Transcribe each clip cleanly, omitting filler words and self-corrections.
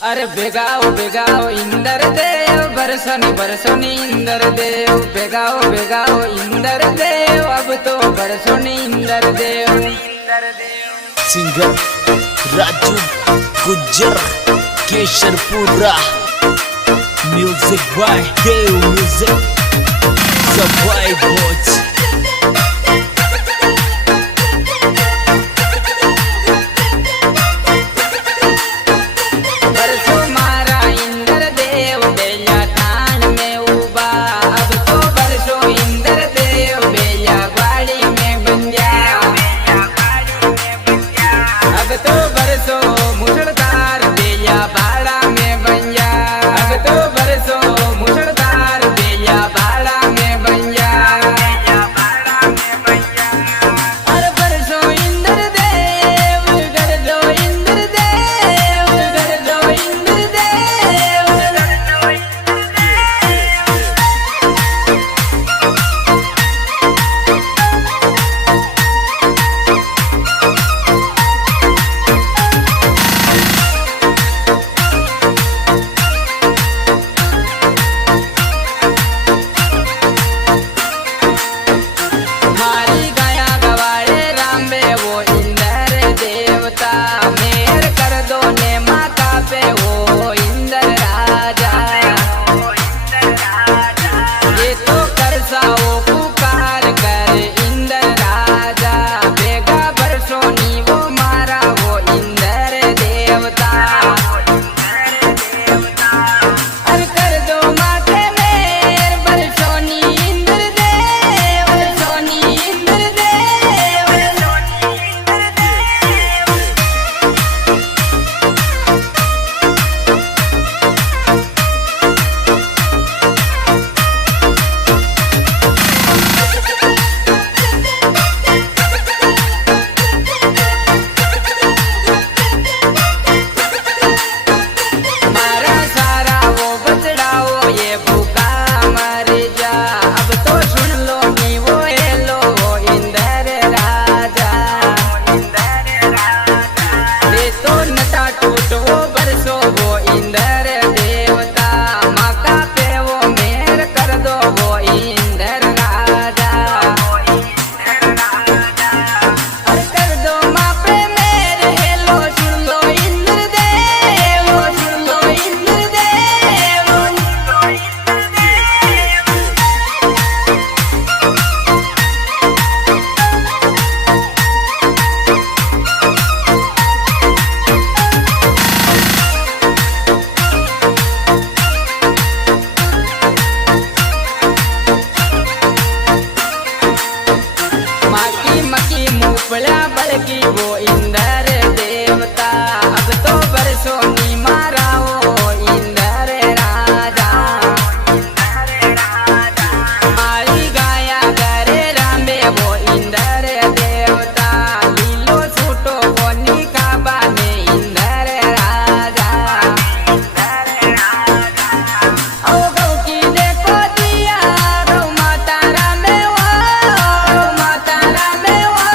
अरे बेगाओ इंदर देव बरसोनी इंदर देव बेगाओ इंदर देव अब तो बरसोनी Inder Dev. Singer Raju Gujjar Kesharpura music by Dev music सफाई बोच। बल्कि वो इंदर देवता अब तो बरसोनी मारा वो इंदर राजा। मारी गाया करे रामे वो इंदर देवता लीलो सूटो कोनी काबा ने इंदर राजा। ओ गौ की देखो दिया गौ माता रामे वो गौ माता रामे वो।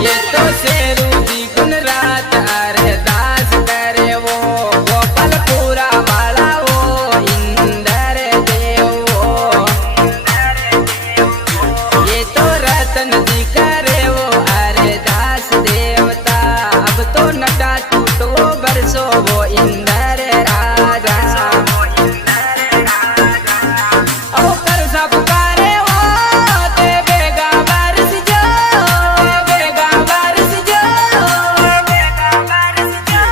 ये तो शेरू जी गुन रात अरदास करे वो गोपालपुरा वाला वो इंदर देव वो। ये तो रतन जी करे वो अरदास देवता अब तो नटा टूटो बरसो वो इंदर राजा। ओ कर सब पुकारे वो ते बेगा बरस जो बेगा बरस जो बेगा बरस जो।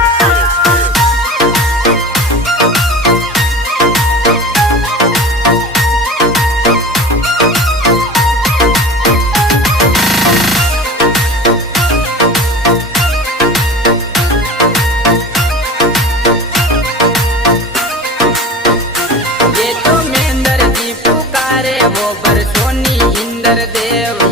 ये तो मेंदर जी पुकारे वो बरसोनी इंदर देव।